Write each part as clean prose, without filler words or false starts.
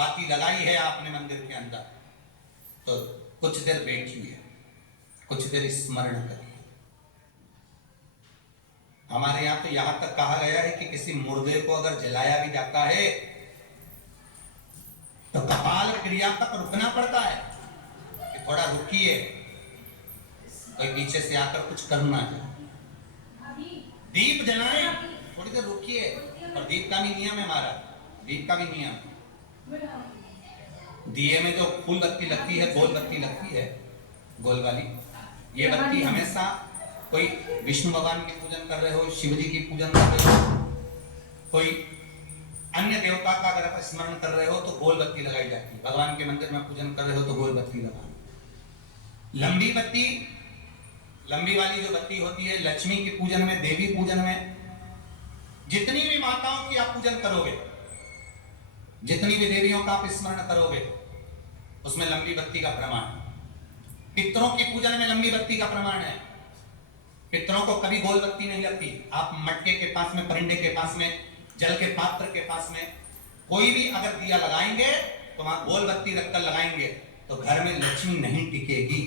बाती लगाई है आपने मंदिर के अंदर, तो कुछ देर बैठिए, कुछ देर स्मरण करिए। हमारे यहां तो यहां तक कहा गया है कि किसी मुर्दे को अगर जलाया भी जाता है तो कपाल क्रिया तक रुकना पड़ता है कि थोड़ा रुकिए, कोई पीछे से आकर कुछ करना है। दीप जलाएं, थोड़ी देर रुकिए। और दीप का भी नियम है हमारा, दीप का भी नियम, दिए में जो फूल बत्ती लगती है, गोल बत्ती लगती है, गोल वाली, ये बत्ती हमेशा कोई विष्णु भगवान की पूजन कर रहे हो, शिव जी की पूजन कर रहे हो, कोई अन्य देवता का अगर आप स्मरण कर रहे हो तो गोल बत्ती लगाई जाती है। भगवान के मंदिर में पूजन कर रहे हो तो गोल बत्ती लगाओ। लंबी बत्ती, लंबी वाली जो बत्ती होती है, लक्ष्मी के पूजन में, देवी पूजन में, जितनी भी माताओं की आप पूजन करोगे, जितनी भी देवियों का आप स्मरण करोगे, उसमें लंबी बत्ती का प्रमाण। पितरों की पूजन में लंबी बत्ती का प्रमाण है। पितरों को कभी गोल बत्ती नहीं लगती। आप मटके के पास में, परिंदे के पास में, जल के पात्र के पास में कोई भी अगर दिया लगाएंगे तो वहां गोल बत्ती रखकर लगाएंगे तो घर में लक्ष्मी नहीं टिकेगी।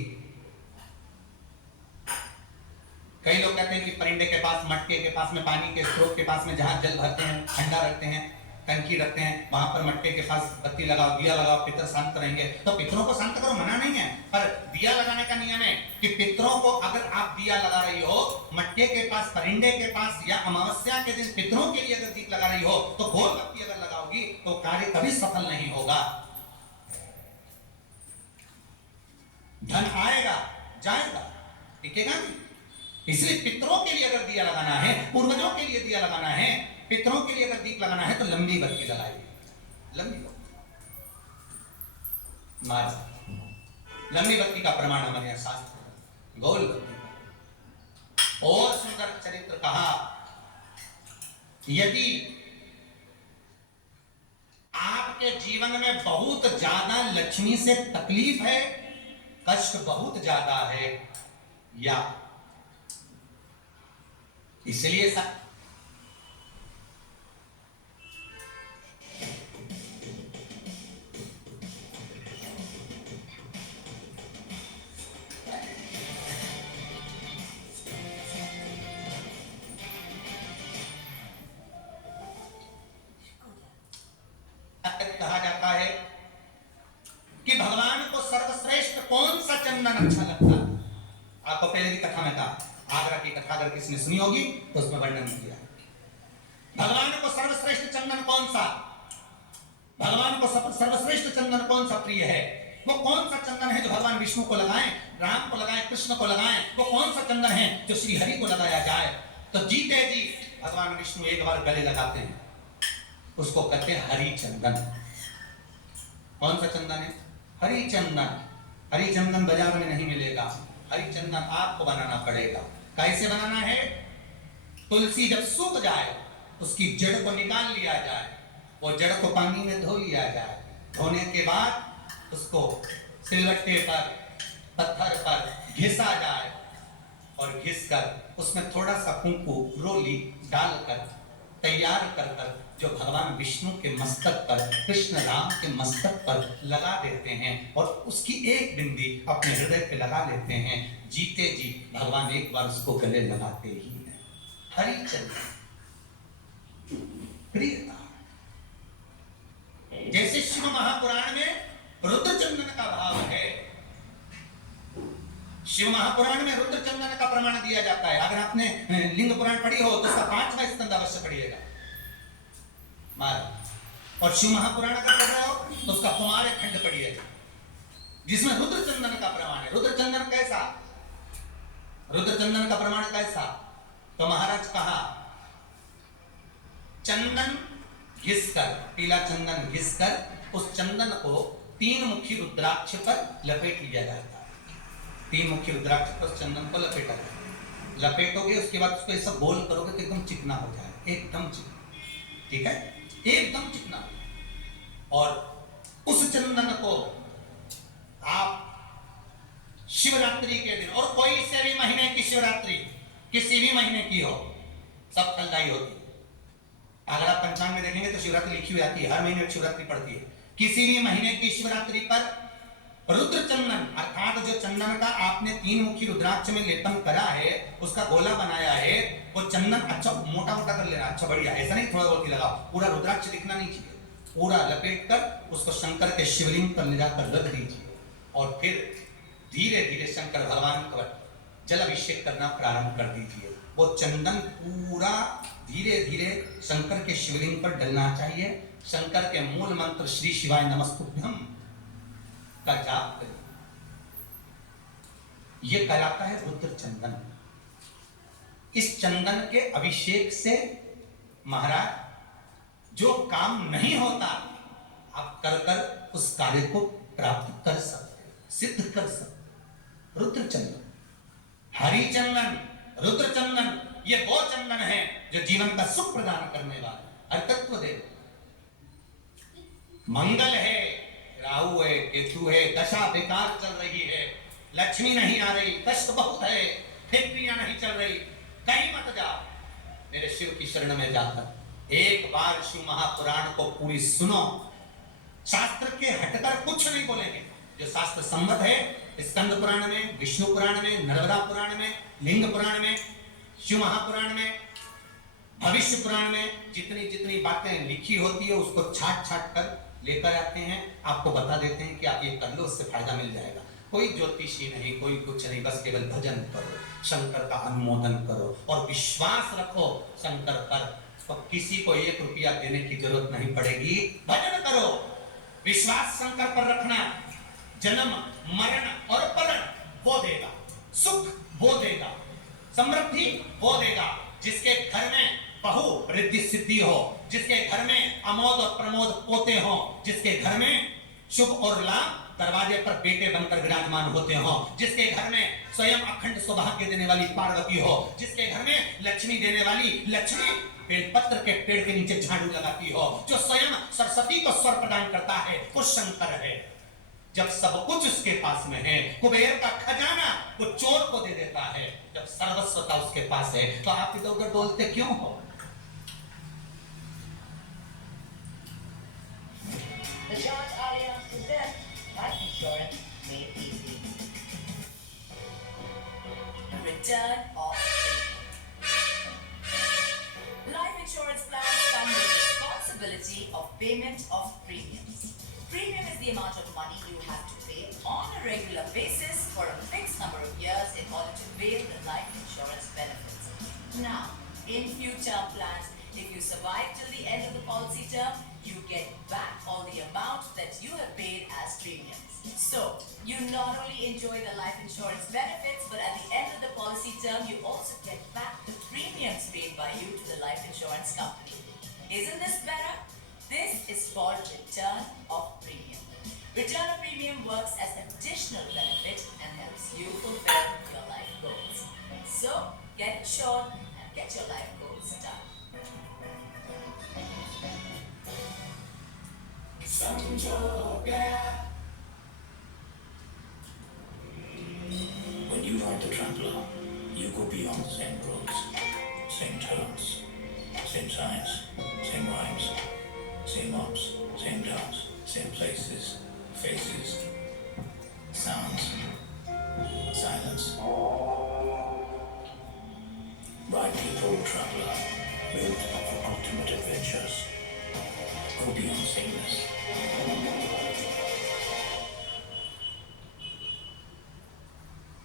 कई लोग कहते हैं कि परिंदे के पास, मटके के पास में, पानी के स्रोत के पास में जहां जल भरते हैं, ठंडा रखते हैं, टंकी रखते हैं, वहां पर मटके के पास बत्ती लगाओ, दिया लगाओ, पितर शांत रहेंगे। तो पितरों को शांत करो, मना नहीं है, पर दिया लगाने का नियम है कि पितरों को अगर आप दिया लगा रही हो मटके के पास, परिंदे के पास, या अमावस्या के दिन पितरों के लिए अगर दीप लगा रही हो तो गोल बत्ती अगर लगाओगी तो कार्य कभी सफल नहीं होगा। धन आएगा जाएगा, टिकेगा नहीं। इसलिए पितरों के लिए अगर दिया लगाना है, पूर्वजों के लिए दिया लगाना है, पितरों के लिए अगर दीप लगाना है तो लंबी बत्ती लगाइए, लंबी बत्ती। लंबी बत्ती का प्रमाण हमारे यहां शास्त्र, गोल बत्ती। और सुंदर चरित्र कहा, यदि आपके जीवन में बहुत ज्यादा लक्ष्मी से तकलीफ है, कष्ट बहुत ज्यादा है, या इसलिए सब कहा जाता है कि भगवान को सर्वश्रेष्ठ कौन सा चंदन अच्छा लगता है। आपको पहले की कथा में कहा, आगरा की कथा अगर किसने सुनी होगी तो उसमें वर्णन किया, भगवान को सर्वश्रेष्ठ चंदन कौन सा, भगवान को सर्वश्रेष्ठ चंदन कौन सा प्रिय है, वो कौन सा चंदन है जो भगवान विष्णु को लगाएं, राम को लगाएं, कृष्ण को लगाएं, वो कौन सा चंदन है जो श्री हरि को लगाया जाए। तो जीते जी भगवान विष्णु एक बार गले लगाते हैं, उसको कहते हैं हरि चंदन। कौन सा चंदन है? हरि चंदन। हरि चंदन बाजार में नहीं मिलेगा, हरि चंदन आपको बनाना पड़ेगा। कैसे बनाना है? तुलसी जब सूख जाए उसकी जड़ को निकाल लिया जाए, वो जड़ को पानी में धो लिया जाए, धोने के बाद उसको सिलबट्टे पर, पत्थर पर घिसा जाए, और घिसकर उसमें थोड़ा सा कुंकू, रोली डालकर तैयार कर जो भगवान विष्णु के मस्तक पर, कृष्ण राम के मस्तक पर लगा देते हैं, और उसकी एक बिंदी अपने हृदय पे लगा लेते हैं। जीते जी भगवान एक बार उसको गले लगाते ही हैं। हरि चंदन प्रियता। जैसे शिव महापुराण में रुद्र चंदन का भाव है, शिव महापुराण में रुद्र चंदन का प्रमाण दिया जाता है। अगर आपने लिंग पुराण पढ़ी हो तो उसका 5वां स्कंद अवश्य पढ़िएगा। और शिव महापुराण अगर पढ़ रहे हो तो उसका कुमार खंड पढ़िएगा, जिसमें रुद्र चंदन का प्रमाण है। रुद्र चंदन कैसा? रुद्र चंदन का प्रमाण कैसा? तो महाराज कहा, चंदन घिसकर, पीला चंदन घिसकर उस चंदन को 3 मुखी रुद्राक्ष पर लपेट लिया जाता है। 3 मुखी रुद्राक्ष पर उस चंदन को लपेटा जाता है। लपेटोगे उसके बाद उसको ऐसा गोल करोगे तो एकदम चिकना हो जाए, एकदम चिकना, ठीक है, एकदम चिकना। और उस चंदन को आप शिवरात्रि के दिन, और कोई से भी महीने की शिवरात्रि, किसी भी महीने की हो, सब फलदायी होती है। अगर आप पंचांग में देखेंगे तो शिवरात्रि लिखी हुई आती है, हर महीने शिवरात्रि पड़ती है। किसी भी महीने की शिवरात्रि पर रुद्र चंदन अर्थात जो चंदन का आपने 3 मुखी रुद्राक्ष में लेपन करा है, उसका गोला बनाया है, वो चंदन अच्छा मोटा मोटा कर लेना, अच्छा बढ़िया, ऐसा नहीं थोड़ा बहुत ही लगाओ, पूरा रुद्राक्ष दिखना नहीं चाहिए, पूरा लपेट कर उसको शंकर के शिवलिंग पर ले जाकर रख दीजिए और फिर धीरे धीरे शंकर भगवान का जल अभिषेक करना प्रारंभ कर दीजिए। वो चंदन पूरा धीरे धीरे शंकर के शिवलिंग पर डलना चाहिए। शंकर के मूल मंत्र श्री शिवाय नमस्तुभ्यं का जाप करें। यह कहलाता है रुद्र चंदन। इस चंदन के अभिषेक से महाराज जो काम नहीं होता आप कर कर उस कार्य को प्राप्त कर सकते, सिद्ध कर सकते। रुद्र चंदन, हरि चंदन, रुद्र चंदन, ये वो चंदन है जो जीवन का सुख प्रदान करने वाला, अर्तत्व दे। मंगल है, राहु है, केतु है, दशा बेकार चल रही है, लक्ष्मी नहीं आ रही, कष्ट बहुत है, फैक्ट्रियां नहीं चल रही, कहीं मत जाओ, मेरे शिव की शरण में जाकर एक बार शिव महापुराण को पूरी सुनो। शास्त्र के हटकर कुछ नहीं बोलेंगे, जो शास्त्र सम्मत है, स्कंद पुराण में, विष्णु पुराण में, नर्मदा पुराण में, लिंग पुराण में, शिव महापुराण में, भविष्य पुराण में जितनी जितनी बातें लिखी होती है उसको छाट छाट कर लेकर आते हैं, आपको बता देते हैं कि आप ये कर लो, उससे फायदा मिल जाएगा। कोई ज्योतिषी नहीं, कोई कुछ नहीं, बस केवल भजन करो, शंकर का अनुमोदन करो और विश्वास रखो शंकर पर, तो किसी को 1 रुपया देने की जरूरत नहीं पड़ेगी। भजन करो, विश्वास शंकर पर रखना, जन्म मरण और परण वो देगा, सुख वो देगा, समृद्धि वो देगा। जिसके घर में बहु रिद्धि सिद्धि हो, जिसके घर में अमोद और प्रमोद पोते हो, जिसके घर में शुभ और लाभ दरवाजे पर बेटे बनकर विराजमान होते हो, जिसके घर में स्वयं अखंड सौभाग्य देने वाली पार्वती हो, जिसके घर में लक्ष्मी देने वाली लक्ष्मी बेलपत्र के पेड़ के नीचे झाड़ू लगाती हो, जो स्वयं सरस्वती को स्वर प्रदान करता है, वो शंकर है। जब सब कुछ उसके पास में है, कुबेर का खजाना वो चोर को दे देता है, जब सर्वस्वता उसके पास है, तो आप इधर उधर बोलते क्यों हो? The John Allianz presents life insurance made easy. Return of premium. Life insurance plans come with responsibility of payment of premiums. Premium is the amount of money you have to pay on a regular basis for a fixed number of years in order to avail the life insurance benefits. Now, in future plans, if you survive till the end of the policy term, you get back all the amount that you have paid as premiums. So, you not only enjoy the life insurance benefits, but at the end of the policy term, you also get back the premiums paid by you to the life insurance company. Isn't this better? This is called return of premium. Return of premium works as additional benefit and helps you fulfill your life goals. So, get insured and get your life goals done. When you ride the traveler, you go beyond the same roads, same turns, same signs, same rhymes, same ups, same downs, same places, faces, sounds, silence. Ride the Apollo Traveler, built for ultimate adventures. Go beyond sameness.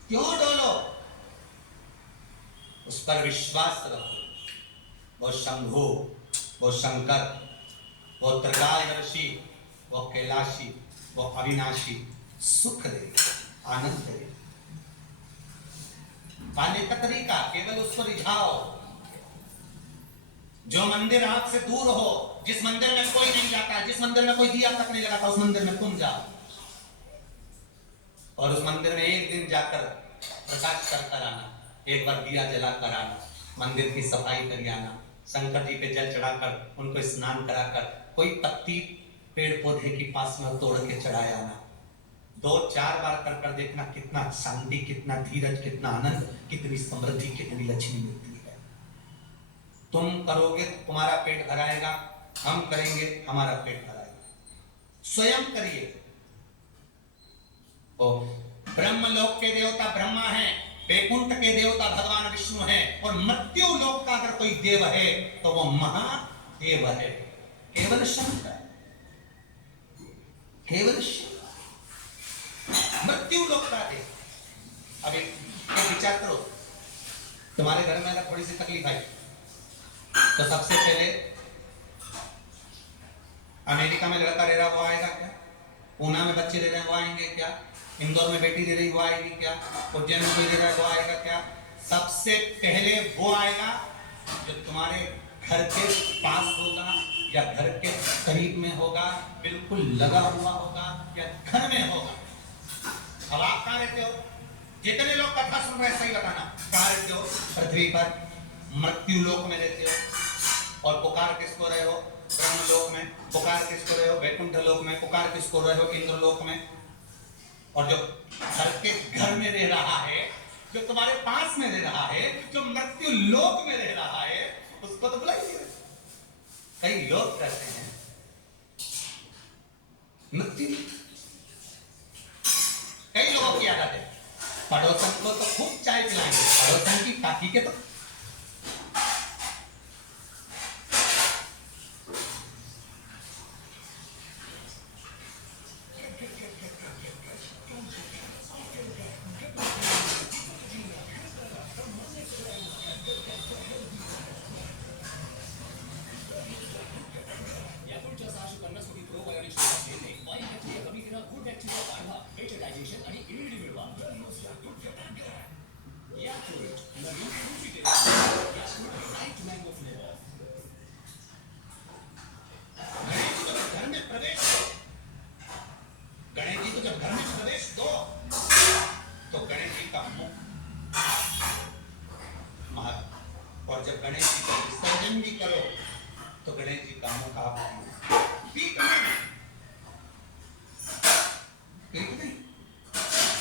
क्यों Dolo? उस पर विश्वास रखो। वो शंभु, वो शंकर, वो त्रिकालदर्शी, वो कैलाशी, वो अविनाशी सुख दे, आनंद दे। पाने का तरीका केवल उसको रिझाओ। जो मंदिर आपसे दूर हो, जिस मंदिर में कोई नहीं जाता, जिस मंदिर में कोई दिया तक नहीं लगाता, उस मंदिर में तुम जाओ और उस मंदिर में एक दिन जाकर प्रकाश कर आना, एक बार दिया जला कर आना, मंदिर की सफाई कर आना, शंकर जी पे जल चढ़ाकर उनको स्नान कराकर कोई पत्ती पेड़ पौधे के पास में तोड़ के चढ़ाया आना। 2-4 बार कर कर देखना कितना शांति, कितना धीरज, कितना आनंद, कितनी समृद्धि, कितनी लक्ष्मी मिलती है। तुम करोगे तुम्हारा पेट भराएगा, हम करेंगे हमारा पेट भराएगा। स्वयं करिए। ओ ब्रह्मलोक के देवता ब्रह्मा हैं, वैकुंठ के देवता भगवान विष्णु हैं, और मृत्यु लोक का अगर कोई देव है तो वो महादेव है, केवल शंकर, केवल शिव, मृत्यु लोक का देव। अब एक विचार करो, तुम्हारे घर में अगर थोड़ी सी तकलीफ आई तो सबसे पहले अमेरिका में लड़का रह रहा वो आएगा क्या? पूना में बच्चे रह रहे हैं वो आएंगे क्या? इंदौर में बेटी रह रही वो आएगी क्या? उज्जैन में कोई रह रहा है वो आएगा क्या? सबसे पहले वो आएगा जो तुम्हारे घर के पास होगा या घर के करीब में होगा, बिल्कुल लगा हुआ होगा या घर में होगा। अब आप कहां रहते हो? जितने लोग कथा सुन रहे हैं सही बताना, कहां रहते हो? पृथ्वी पर मृत्यु लोक में रहते हो। और पुकार किसको रहे हो? ब्रह्मलोक में। पुकार किसको रहे हो? वैकुंठ लोक में। पुकार किसको रहे हो? इंद्र लोक में। और जो घर के घर में रह रहा है, जो तुम्हारे पास में रह रहा है, जो मृत्यु लोक में रह रहा है, उसको तो बुलाइए। कई लोग कहते हैं मृत्यु, कई लोगों की आदत है पड़ोसन को तो खूब चाय पिलाएंगे, पड़ोसन की काकी के तो और जब गणेश जी का विसर्जन भी करो तो गणेश जी का मुख आप पीठ नहीं।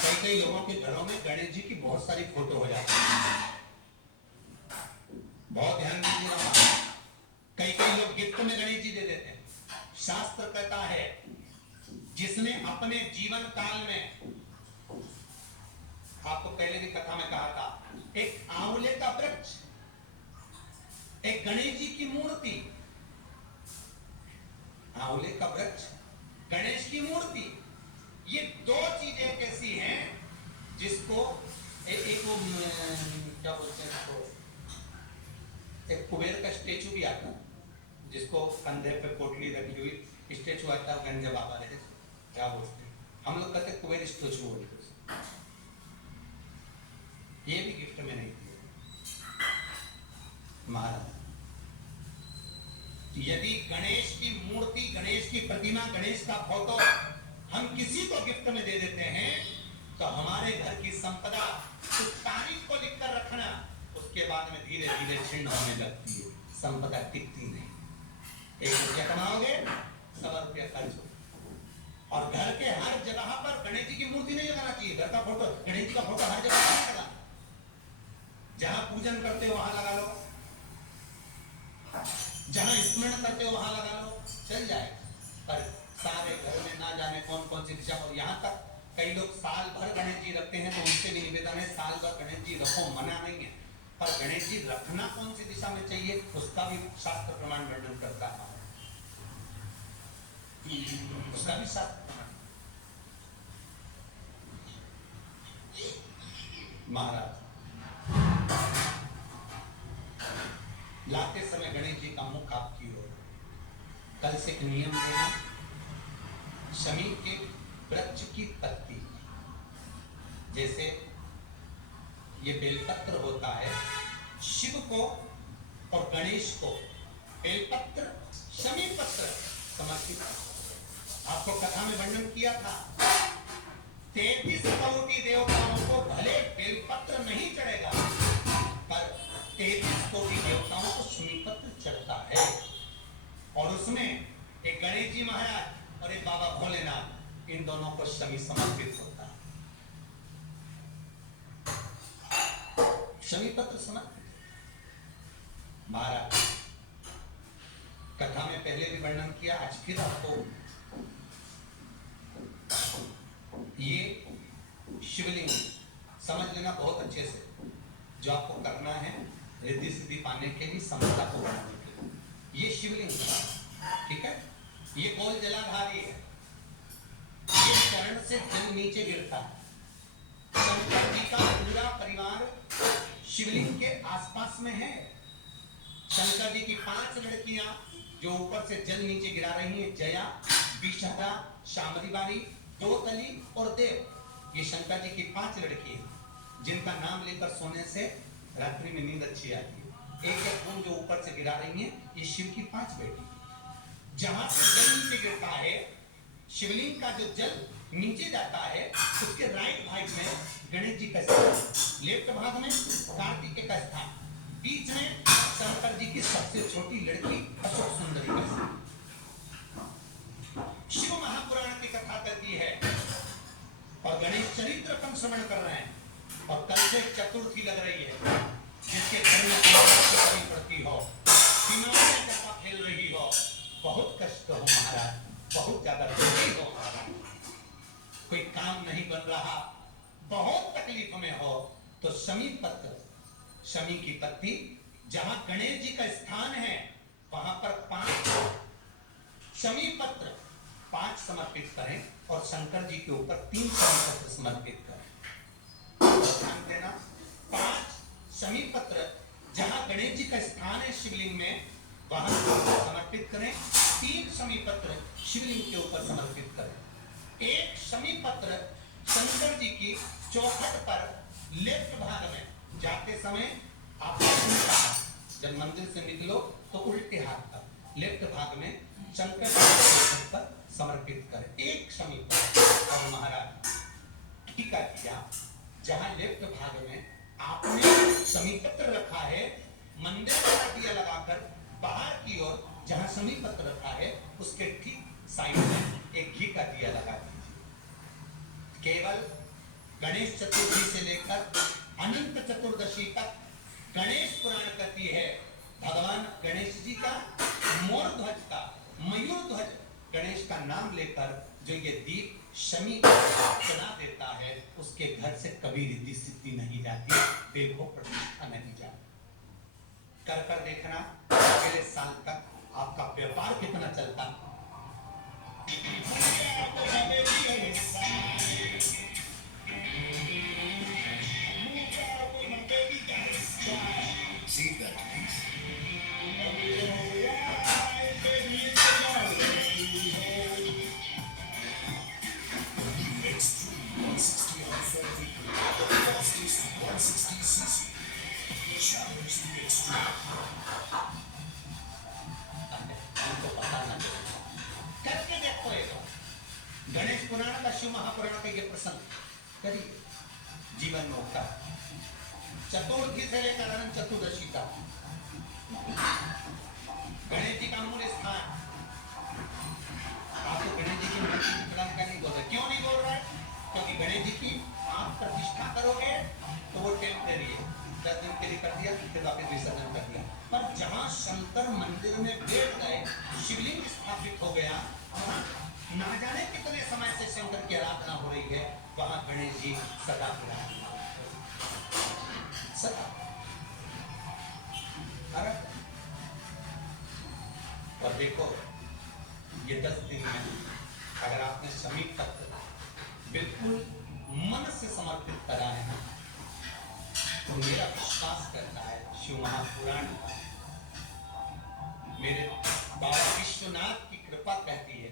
कई कई लोगों के घरों में गणेश जी की बहुत सारी फोटो हो जाती है, बहुत ध्यान दीजिएगा। कई कई लोग गिफ्ट में गणेश जी दे देते हैं। शास्त्र कहता है जिसने अपने जीवन काल में, आपको पहले भी कथा में कहा था, एक आंवले का वृक्ष, एक गणेश जी की मूर्ति, आंवले का वृक्ष, गणेश की मूर्ति, ये दो चीजें कैसी हैं जिसको एक वो क्या बोलते हैं इसको, एक कुबेर का स्टेचू भी आता है जिसको कंधे पे पोटली रखी हुई स्टेचू आता है, गंजा बाबा रहे, क्या बोलते हैं हम लोग कहते कुबेर स्टेचू बोलते, ये भी गिफ्ट में नहीं दिए महाराज। यदि गणेश की मूर्ति, गणेश की प्रतिमा, गणेश का फोटो हम किसी को गिफ्ट में दे देते हैं तो हमारे घर की संपदा उस तारीख को लिखकर रखना, उसके बाद में धीरे धीरे छिन्न होने लगती है, संपदा टिकती नहीं। 1 रुपया कमाओगे, 100 रुपया खर्च हो। और घर के हर जगह पर गणेश जी की मूर्ति नहीं लगाना चाहिए, घर का फोटो, गणेश जी का फोटो हर जगह नहीं लगाना। जहां पूजन करते हो वहां लगा लो, जहां स्मरण करते हो वहां लगा लो, चल जाए। पर सारे घर में ना जाने कौन कौन सी दिशा हो। यहाँ तक कई लोग साल भर गणेश जी रखते हैं तो उनसे भी निवेदन है साल भर गणेश जी रखो, मना नहीं है, पर गणेश जी रखना कौन सी दिशा में चाहिए उसका भी शास्त्र प्रमाण वर्णन करता है, उसका भी शास्त्र प्रमाण। महाराज लाते समय गणेश जी का मुख आपकी ओर। कल से एक नियम देना, शमी के वृक्ष की पत्ती, जैसे ये बेलपत्र होता है, शिव को और गणेश को बेलपत्र, शमी पत्र समर्पित। आपको कथा में वर्णन किया था 33 कोटि देवताओं को भले बेलपत्र नहीं चढ़ेगा, पर 33 कोटि देवताओं को शमी पत्र चढ़ता है। और उसमें एक गणेश जी महाराज और एक बाबा भोलेनाथ, इन दोनों को शमी समर्पित होता है। शमी पत्र समर्पित। महाराज कथा में पहले भी वर्णन किया, आज फिर आपको शिवलिंग समझ लेना बहुत अच्छे से, जो आपको करना है रिद्धि सिद्धि पाने के लिए, समता को बढ़ाने के लिए। ये शिवलिंग है, ठीक है। ये गोल जलाधारी है, ये चरण से जल नीचे गिरता है। शंकर जी का पूरा परिवार शिवलिंग के आसपास में है। शंकर जी की 5 लड़कियां जो ऊपर से जल नीचे गिरा रही हैं, जया, विषहरा, शामली बारी, दोतली और देव। ये शंकर जी की 5 लड़कियां जिनका नाम लेकर सोने से रात्रि में नींद अच्छी आती है। एक एक खून जो ऊपर से गिरा रही हैं, ये शिव की 5 बेटी। जहां से जल नीचे गिरता है, शिवलिंग का जो जल नीचे जाता है, उसके राइट भाग में गणेश जी का स्थान, लेफ्ट भाग में कार्तिकेय का स्थान, बीच में शंकर जी की सबसे छोटी लड़की अशोक सुंदरी का स्थान। शिव महापुराण की कथा कहती है और गणेश चरित्र का श्रवण कर रहे हैं, और कल से चतुर्थी लग रही है, जिसके घर में कमी पड़ती हो, दिनों में जपा खेल रही हो, बहुत कष्ट हो महाराज, बहुत ज्यादा दुखी हो महाराज, कोई काम नहीं बन रहा, बहुत तकलीफ में हो, तो शमी पत्र, शमी की पत्ती, जहां गणेश जी का स्थान है वहां पर 5 शमी पत्र 5 समर्पित करें और शंकर जी के ऊपर 3 शमी पत्र समर्पित करें। ध्यान देना, 5 शमी पत्र जहां गणेश जी का स्थान है शिवलिंग में, वहां समर्पित करें। 3 शमी पत्र शिवलिंग के ऊपर समर्पित करें। एक शमी पत्र शंकर जी की चौखट पर लेफ्ट भाग में, जाते समय आप जब मंदिर से निकलो तो उल्टे हाथ पर लेफ्ट भाग में शंकर जी पर समर्पित करें। एक शमी पत्र। और महाराज टीका किया, जहां लेफ्ट भाग में आपने शमी पत्र रखा है, मंदिर का दिया लगाकर बाहर की ओर जहां शमी पत्र रखा है, उसके ठीक साइड में एक घी का दिया लगा दीजिए। केवल गणेश चतुर्थी से लेकर अनंत चतुर्दशी तक गणेश पुराण कहती है, भगवान गणेश जी का मोर ध्वज का, मयूर ध्वज गणेश का नाम लेकर जो ये दीप शमी चला देता है, उसके घर से कभी रिद्धि सिद्धि नहीं जाती, देखो प्रतिष्ठा नहीं जाती। कर कर देखना अगले साल तक आपका व्यापार कितना चलता। See that, please. Extreme 160 R40, the fastest 160cc. Challenge the extreme. हमको पता ना चले, करके देखो ये बात। गणेश पुराण का, शिव महापुराण का ये प्रसंग करिए, जीवन में होता है। चतुर्थी से लेकर अनंत चतुर्दशी तक गणेश जी का मूल स्थान। आपको गणेश जी की मूर्ति विकलन का नहीं बोल रहे, क्यों नहीं बोल रहे? क्योंकि गणेश जी की आप प्रतिष्ठा करोगे तो वो टेम्परेरी है, 10 दिन के लिए कर दिया, फिर वापस विसर्जन कर दिया। पर जहां शंकर मंदिर में बैठ गए, शिवलिंग स्थापित हो गया, ना जाने कितने समय से शंकर की आराधना हो रही है, वहां गणेश जी सदा विराजमान सदा। और देखो ये 10 दिन में अगर आपने शमी पत्र बिल्कुल मन से समर्पित करा है ना, तो मेरा विश्वास करता है शिव महापुराण, मेरे बाबा विश्वनाथ की कृपा कहती है,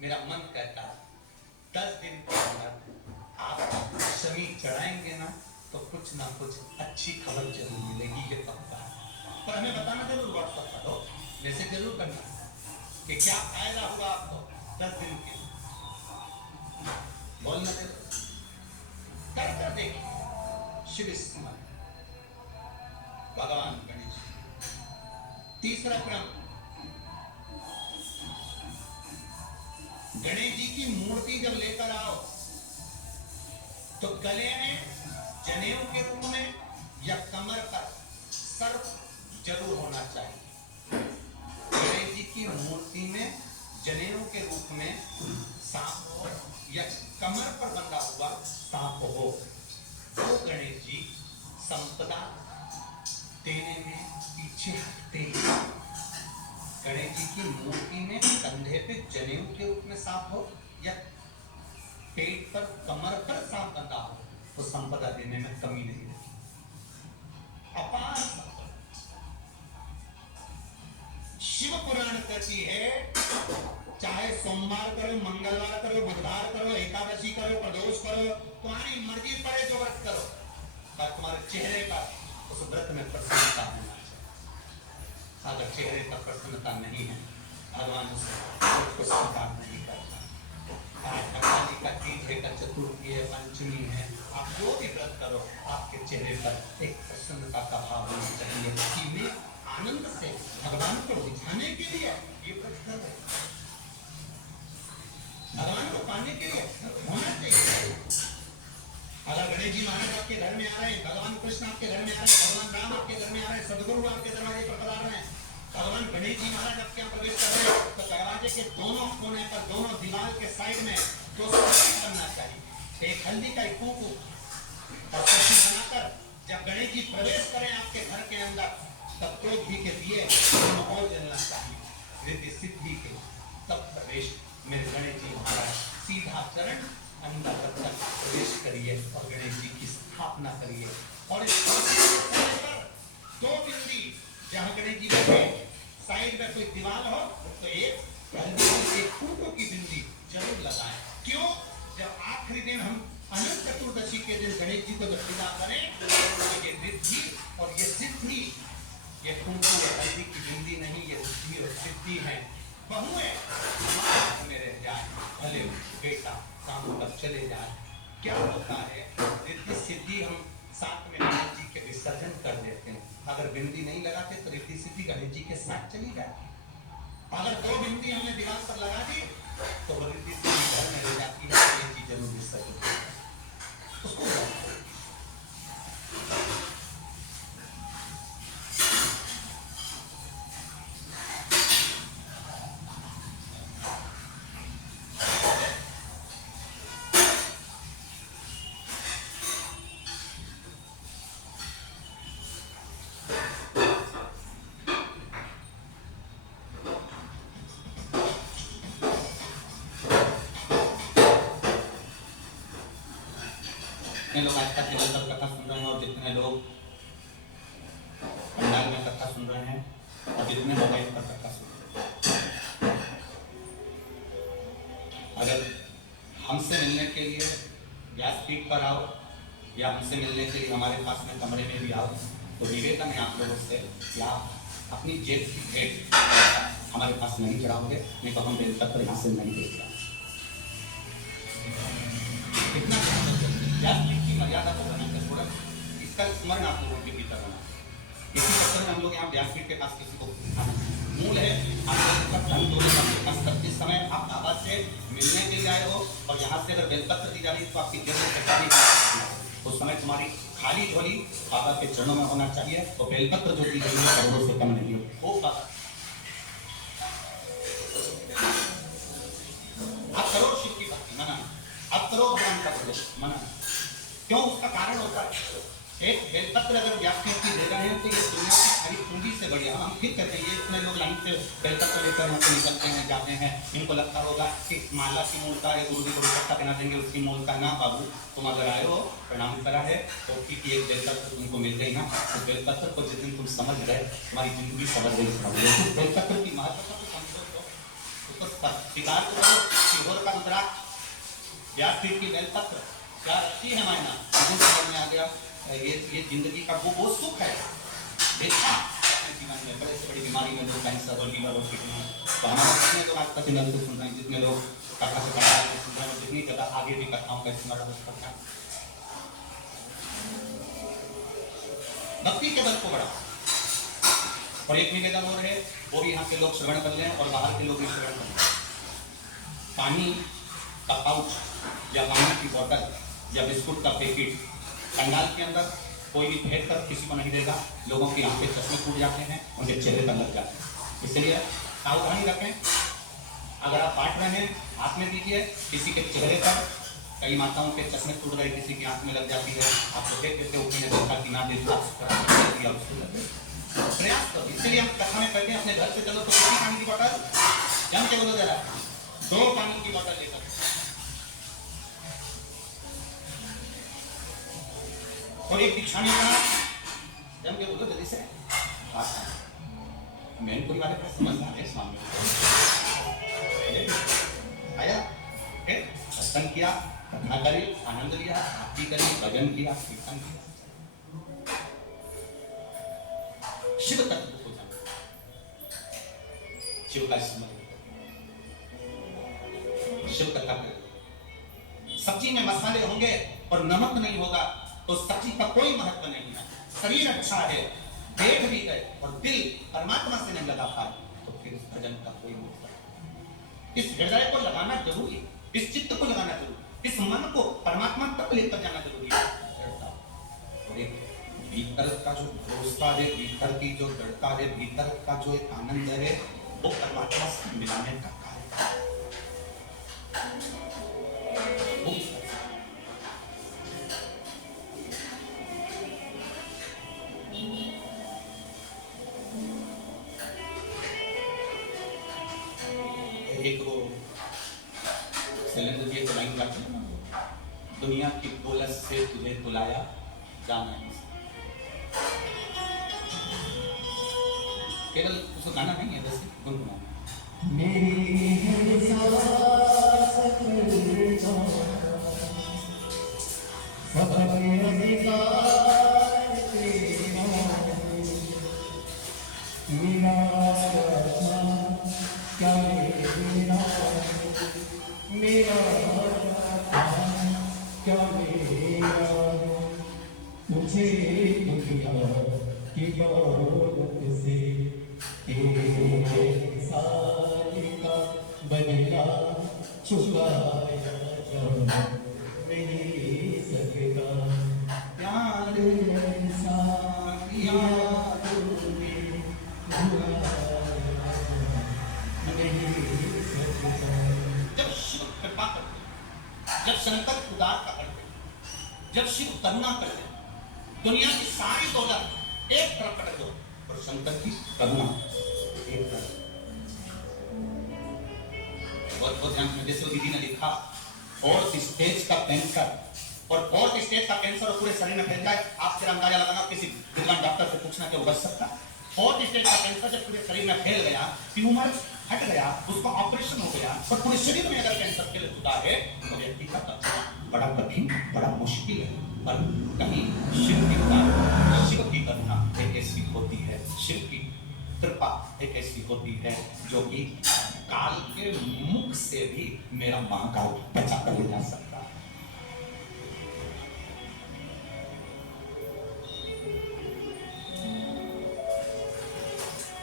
मेरा मन कहता है 10 दिन के अंदर आप शमी चढ़ाएंगे ना, तो कुछ ना कुछ अच्छी खबर जरूर मिलेगी, ये पक्का है। पर हमें बताना जरूर, व्हाट्सएप पर हो, मैसेज जरूर करना कि क्या फायदा हुआ आपको 10 दिन के, बोलना जरूर, कर देखिए। शिव स्मरण, भगवान गणेश। तीसरा क्रम, गणेश जी की मूर्ति जब लेकर आओ तो गले में जनेऊ के रूप में या कमर पर सर्प जरूर होना चाहिए। गणेश जी की मूर्ति में जनेऊ के रूप में सांप हो या कमर पर बंधा हुआ सांप हो, संपदा देने में पीछे हटते ही गणेश जी की मूर्ति में कंधे पे जनेऊ के रूप में सांप हो या पेट पर कमर पर सांप बंधा हो तो संपदा देने में कमी नहीं रहती। अपार संपदा। शिव पुराण कहती है चाहे सोमवार करो, मंगलवार करो, बुधवार करो, एकादशी करो, प्रदोष करो, तुम्हारी मर्जी पड़े जो व्रत करो, पर तुम्हारे चेहरे पर उस व्रत में प्रसन्नता होना चाहिए। अगर चेहरे पर प्रसन्नता नहीं है भगवान उसको स्वीकार नहीं करता। काली का तीज है, का चतुर्थी है, पंचमी है, आप जो भी व्रत करो आपके चेहरे पर एक प्रसन्नता का भाव होना चाहिए कि मैं आनंद से भगवान को रिझाने के लिए ये व्रत कर रहे, भगवान को पाने के लिए होना चाहिए। अगर गणेश जी महाराज आपके घर में आ रहे हैं, भगवान कृष्ण आपके घर में आ रहे हैं, भगवान राम आपके घर में आ रहे हैं, सदगुरु आपके दरवाजे पर पधार रहे हैं, भगवान गणेश जी महाराज आपके यहाँ प्रवेश कर रहे हैं, तो दरवाजे के दोनों कोने पर, दोनों दीवार के साइड में दो प्रतीक बनना चाहिए। एक हल्दी का, एक कुंकू और प्रतीक बनाकर जब गणेश जी प्रवेश करें आपके घर के अंदर तब क्रोध भी के दिए और जलना चाहिए। रिद्धि सिद्धि के तब प्रवेश मेरे गणेश जी महाराज सीधा चरण अंदर तक प्रवेश करिए और गणेश जी की स्थापना करिए। और इस दो बिंदी जहाँ गणेश जी बैठे साइड में कोई दीवार हो तो एक हल्दी एक कुंकू की बिंदी जरूर लगाएं। क्यों? जब आखिरी दिन हम अनंत चतुर्दशी के दिन गणेश जी को जब विदा करें तो ये रिद्धि और ये सिद्धि, ये कुंकू या हल्दी की बिंदी नहीं, ये रिद्धि और सिद्धि है। बहुएं मेरे जाए, भले बेटा काम तक चले जाए। क्या होता है रिद्धि सिद्धि हम साथ में गणेश जी के विसर्जन कर देते हैं। अगर बिंदी नहीं लगाते तो रिद्धि सिद्धि गणेश जी के साथ चली जाती। अगर दो बिंदी हमने दीवार पर लगा दी तो वो रिद्धि सिद्धि घर में ले जाती है, गणेश जी जरूर विसर्जन उसको जितने लोग आज तक केवल पर कथा सुन रहे हैं और जितने लोग पंडाल में कथा सुन रहे हैं और जितने मोबाइल पर कथा सुन रहे हैं, अगर हमसे मिलने के लिए व्यासपीठ पर आओ या हमसे मिलने के लिए हमारे पास में कमरे में भी आओ तो निवेदन है आप लोगों से कि आप अपनी जेब की भेंट हमारे पास नहीं चढ़ाओगे, नहीं तो हम बेलपत्र यहाँ से नहीं देख पाएंगे। इतना व्यासपीठ की मर्यादा को बनाकर थोड़ा इसका स्मरण आप लोगों के भीतर होना। इसी चक्कर में हम लोग यहाँ व्यासपीठ के पास किसी को मूल है आप लोग जिस समय आप बाबा से मिलने के लिए आए हो और यहाँ से अगर बेलपत्र दी जा रही तो आपकी जेब में उस समय तुम्हारी खाली झोली बाबा के चरणों में होना चाहिए और बेलपत्र जो दी गई है करोड़ों से कम नहीं हो। आप करो शिव की भक्ति मना, आप करो भगवान का प्रवेश मना। क्यों? उसका कारण होता है एक बेलपत्र अगर व्यासपीठ की दे रहे हैं तो ये दुनिया की सारी पूंजी से बढ़िया। हम फिर कहते हैं इतने लोग लाइन से बेलपत्र लेकर यहाँ से निकलते हैं, जाते हैं, इनको लगता होगा कि माला की मूलता है, गुरु जी को रुपट्टा पहना देंगे उसकी मूलता। ना बाबू, तुम अगर आए हो प्रणाम करा है तो ठीक एक बेलपत्र तुमको मिल गई ना, तो बेलपत्र को जिस दिन तुम समझ गए तुम्हारी जिंदगी समझ गई। बेलपत्र की महत्वता को समझो तो उसको स्वीकार करो कि का रुद्राक्ष व्यासपीठ की बेलपत्र क्या रखी है मायना समझ में आ गया। ये जिंदगी का वो सुख है देखा अपने जीवन में। बड़े से बड़ी बीमारी में लोग कैंसर और लीवर और किडनी, तो हमारा जितने लोग आज तक से सुन रहे हैं, जितने लोग कथा से पढ़ा सुन रहे हैं, जितनी जगह आगे भी कथाओं का स्मरण करता है, भक्ति के बल को बढ़ा। और एक निवेदन और है वो भी यहाँ के लोग श्रवण कर लें और बाहर के लोग भी श्रवण कर लें। पानी का पाउच या पानी की बोतल या बिस्कुट का पैकेट पंडाल के अंदर कोई भी फेंक कर किसी को नहीं देगा। लोगों की आंखें चश्मे टूट जाते हैं, उनके चेहरे पर लग जाते हैं, इसलिए सावधानी रखें। अगर आप बांट रहे हैं हाथ में दीजिए, किसी के चेहरे पर कई माताओं के चश्मे टूट रहे, किसी की आंख में लग जाती है, आप तो देख देते हो कि देखा कि ना देखा उसको लग गई। प्रयास करो, इसलिए हम कथा में कहते हैं अपने घर से चलो तो कितनी पानी की बोतल, जम के बोलो जरा, 2 पानी की बोतल लेकर, और एक बिछाने का, जम के बोलो जल्दी से। मेरे परिवार में समझदार है इस मामले में। आया सत्संग किया, कथा करी, आनंद लिया, आरती करी, भजन किया, कीर्तन किया, शिव तत्व को जाना, शिव का स्मरण, शिव कथा करें। सब्जी में मसाले होंगे और नमक नहीं होगा तो सब्जी का कोई महत्व नहीं है। शरीर अच्छा है, पेट भी है और दिल परमात्मा से नहीं लगा पाए तो फिर इस भजन का कोई मतलब नहीं। इस हृदय को लगाना जरूरी है, इस चित्त को लगाना जरूरी है, इस मन को परमात्मा तक लेकर जाना जरूरी है। और एक भीतर का जो भरोसा है, भीतर की जो दृढ़ता है, भीतर का जो एक आनंद है, वो परमात्मा से मिलाने का कार्य है। एक वो शैलेंद्र जी को लाइन गाते हैं ना, दुनिया की दौलत से तुझे बुलाया जाना है, केवल उसको गाना नहीं है, वैसे गुनगुनाना मुझे दुनिया की दौलत से का बदला चुकाया नहीं सकता। प्यार ऐसा किया तूने, जब शिव कृपा करते, जब शंकर उदार का करते, जब शिव करुणा करते, दुनिया की सारी दौलत एक तरफ कर दो और शंकर की करुणा एक तरफ। बहुत ध्यान में, जैसे दीदी ने लिखा, फोर्थ स्टेज का कैंसर, और फोर्थ स्टेज का कैंसर और पूरे शरीर में फैल जाए, आप जरा अंदाजा लगाना, किसी विद्वान डॉक्टर से पूछना कि वो बच सकता है। फोर्थ स्टेज का कैंसर जब पूरे शरीर में फैल गया, ट्यूमर हट गया, उसका ऑपरेशन हो गया, और पूरे शरीर में अगर कैंसर फैल चुका है तो व्यक्ति का बचना बड़ा कठिन, बड़ा मुश्किल है। पर कहीं शिव की कृपा, शिव की करुणा एक ऐसी होती है, शिव की कृपा एक ऐसी होती है जो कि काल के मुख से भी मेरा महाकाल बचा कर ले जा सकता है।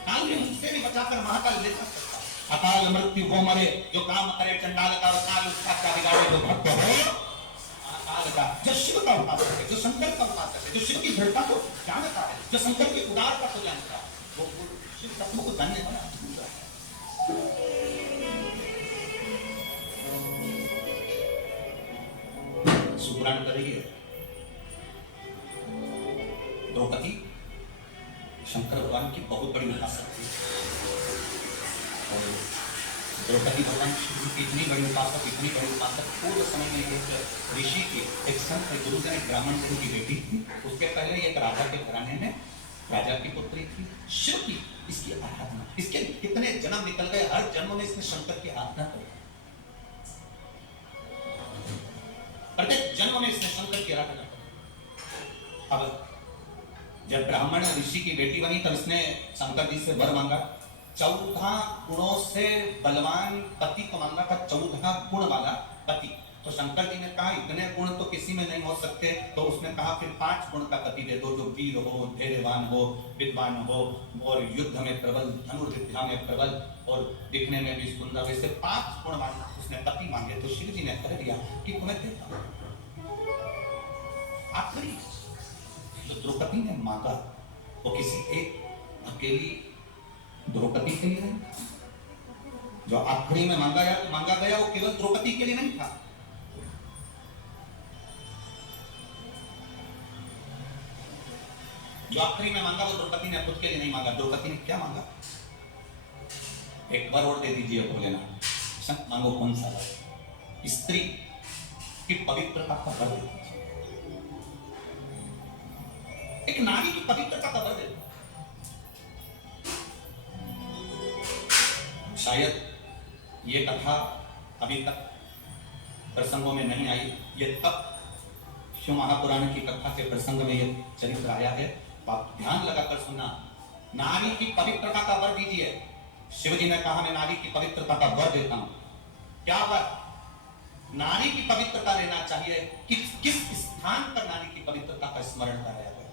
काल के मुख से भी बचाकर महाकाल ले जा सकता है। अकाल मृत्यु को मरे जो काम करे चंडाल का, काल उसका क्या बिगाड़े जो भक्त हो अकाल का। जो शिव का उपासक है, जो शंकर का उपासक है, जो शिव की दृढ़ता को जानता है, जो शंकर की उदारता को जानता है, वो शिव तत्व को जानने वाला सुपुराण कर रही है। द्रौपदी शंकर भगवान की बहुत बड़ी उपासक थी, और द्रौपदी भगवान शिव की इतनी बड़ी उपासक, इतनी बड़ी उपासक, पूर्व समय में एक ऋषि की, एक संत गुरुजन, एक ब्राह्मण गुरु की बेटी थी। उसके पहले एक राजा के घराने में राजा की पुत्री थी। शिव की इसकी आराधना, इसके कितने जन्म निकल गए, हर जन्म में इसने शंकर की आराधना करी, प्रत्येक जन्म में इसने शंकर की आराधना करी। अब जब ब्राह्मण ऋषि की बेटी बनी तब इसने शंकर जी से वर मांगा, 14 गुणों से बलवान पति को मांगा था, 14 गुण वाला पति। तो शंकर जी ने कहा इतने गुण तो किसी में नहीं हो सकते, तो उसने कहा फिर 5 गुण का पति दे दो, जो वीर हो, धैर्यवान हो, विद्वान हो, और युद्ध में प्रबल, धनुर्विद्या में प्रबल, और दिखने में भी सुंदर, वैसे 5 गुण वाले उसने पति मांगे। तो शिव जी ने कह दिया कि तुम्हें देता हूं। आखिरी जो द्रौपदी ने मांगा वो किसी एक अकेली द्रौपदी के लिए नहीं था। जो आखिरी में मांगा गया वो केवल द्रौपदी के लिए नहीं था, जो आखिरी में मांगा वो द्रौपदी ने खुद के लिए नहीं मांगा। द्रौपदी ने क्या मांगा? एक वर और दे दीजिए भोलेनाथ। संत मांगो कौन सा वर? स्त्री की पवित्रता का वर दे दीजिए, एक नारी की पवित्रता का वर दे दीजिए। शायद ये कथा अभी तक प्रसंगों में नहीं आई, ये तब शिव महापुराण की कथा के प्रसंग में ये चरित्र आया है। तो आप ध्यान लगाकर सुनना। नारी की पवित्रता का वर दीजिए। शिव जी ने कहा मैं नारी की पवित्रता का वर देता हूं। क्या वर? नारी की पवित्रता लेना चाहिए कि किस स्थान पर नारी की पवित्रता का स्मरण कराया गया।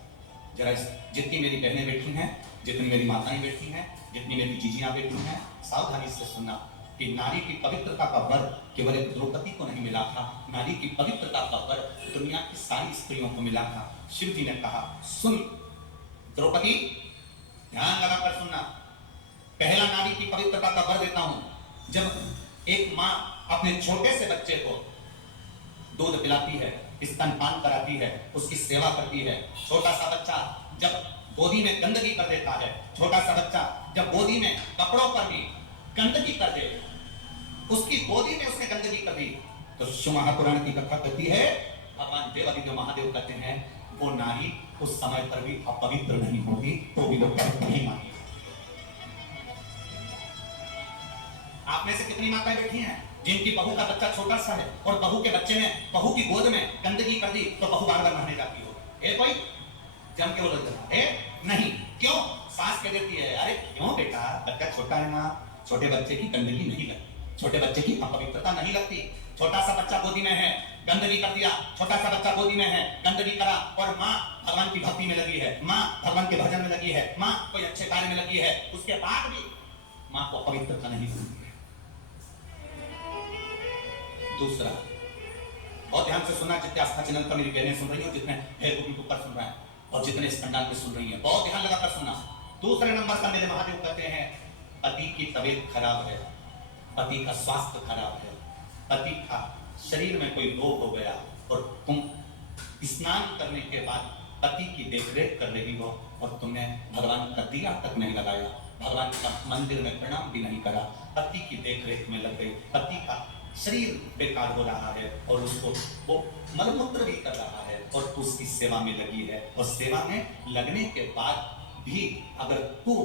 जरा जितनी मेरी बहनें बैठी हैं, जितनी मेरी माताएं बैठी हैं, जितनी मेरी जीजियां बैठी हैं, सावधानी से सुनना कि नारी की पवित्रता का वर केवल एक द्रौपदी को नहीं मिला था। नारी की पवित्रता का वर दुनिया की सारी स्त्रियों को मिला था। शिव जी ने कहा सुन द्रौपदी, ध्यान लगाकर सुनना। पहला नारी की पवित्रता का वर देता हूं। जब एक माँ अपने छोटे से बच्चे को दूध पिलाती है, स्तनपान कराती है, उसकी सेवा करती है। छोटा सा बच्चा जब गोदी में गंदगी कर देता है, छोटा सा बच्चा जब गोदी में कपड़ों पर भी गंदगी कर दे, उसकी गोदी में उसने गंदगी कर दी, तो शिव महापुराण की कथा कहती है भगवान देवादिदेव महादेव कहते हैं वो नारी उस समय पर भी अपवित्र नहीं होगी, तो भी वो पवित्र नहीं मानी। आप में से कितनी माताएं बैठी हैं जिनकी बहू का बच्चा छोटा सा है और बहू के बच्चे ने बहू की गोद में गंदगी कर दी, तो बहू बार बार नहाने जाती हो? कोई जम के बोलो नहीं। क्यों? सास कह देती है अरे क्यों बेटा, बच्चा छोटा है ना, छोटे बच्चे की गंदगी नहीं लगती, छोटे बच्चे की अपवित्रता नहीं लगती। छोटा सा बच्चा गोदी में है, गंदगी कर दिया, छोटा सा बच्चा गोदी में है, गंदगी करा, और माँ भगवान की भक्ति में लगी है, माँ भगवान के भजन में लगी है, माँ कोई अच्छे कार्य में लगी है, उसके बाद भी माँ को अपवित्रता नहीं होती है। दूसरा, बहुत ध्यान से सुनना, जितने आस्था चैनल पर मेरी बहनें सुन रही हो, जितने फेसबुक के ऊपर सुन रहे हैं और जितने इस पंडाल में सुन रही हैं, बहुत ध्यान लगाकर सुनना। दूसरे नंबर पर मेरे महादेव कहते हैं पति की तबीयत खराब है, पति का स्वास्थ्य खराब है, पति का शरीर में कोई रोग हो गया और तुम स्नान करने के बाद पति की देखरेख कर रही हो और तुमने भगवान का दिया तक नहीं लगाया, भगवान का मंदिर में प्रणाम भी नहीं करा, पति की देखरेख में लग गई, पति का शरीर बेकार हो रहा है और उसको वो मलमूत्र भी कर रहा है और तू उसकी सेवा में लगी है, और सेवा में लगने के बाद भी अगर तू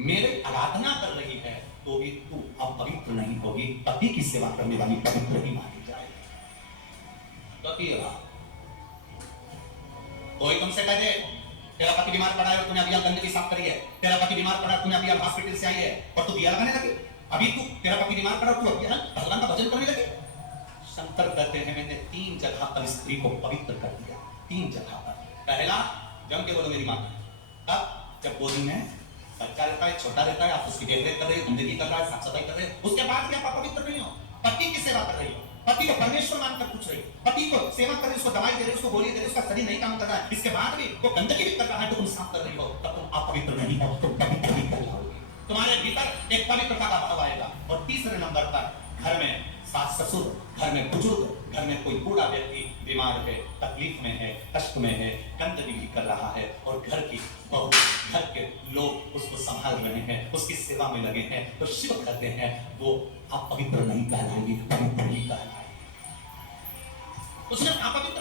मेरे आराधना कर रही है तो भी तू अपवित्र नहीं होगी, पति की सेवा करने वाली पवित्र ही मानी जाएगी। कोई तुमसे कह दे तेरा पति बीमार पड़ा है और तूने अभी गंदगी साफ करी है, तेरा पति बीमार पड़ा है, तूने अभी हॉस्पिटल से आई है और तू दिया लगाने लगी, अभी तू तेरा पति बीमार पड़ा तू अभी भगवान का भजन करने लगी। शंकर कहते हैं मैंने 3 जगह पर स्त्री को पवित्र कर दिया, 3 जगह पर। पहला, जम के बोलो मेरी माता, तब जब गोदी में बच्चा रहता है, छोटा रहता है, आप उसकी देखरेख कर रहे हो, गंदगी कर रहा है, साफ सफाई कर रहे हो, उसके बाद भी आप पवित्र नहीं हो, पति की सेवा कर रही हो, पति को परमेश्वर मानकर पूछ रही हो, पति को सेवा कर रही हो, उसको दवाई दे रही हो, उसको गोली दे रही हो, उसका शरीर नहीं काम कर रहा है, इसके बाद भी वो गंदगी भी कर रहा है तो तुम साफ कर रही हो, तब तुम अपवित्र नहीं हो, तुम पवित्र भी कर रहे हो। तुम्हारे भीतर एक पवित्रता का भाव आएगा। और तीसरे नंबर पर घर में सास ससुर, घर में बुजुर्ग, घर में कोई बूढ़ा व्यक्ति बीमार है, तकलीफ में है, कष्ट में है, गंदगी भी कर रहा है और घर की बहू, घर के लोग उसको संभाल रहे हैं, उसकी सेवा में लगे हैं, तो शिव कहते हैं वो अपवित्र नहीं कहलाएगी, पवित्र ही कहलाएगी। उसने अपवित्र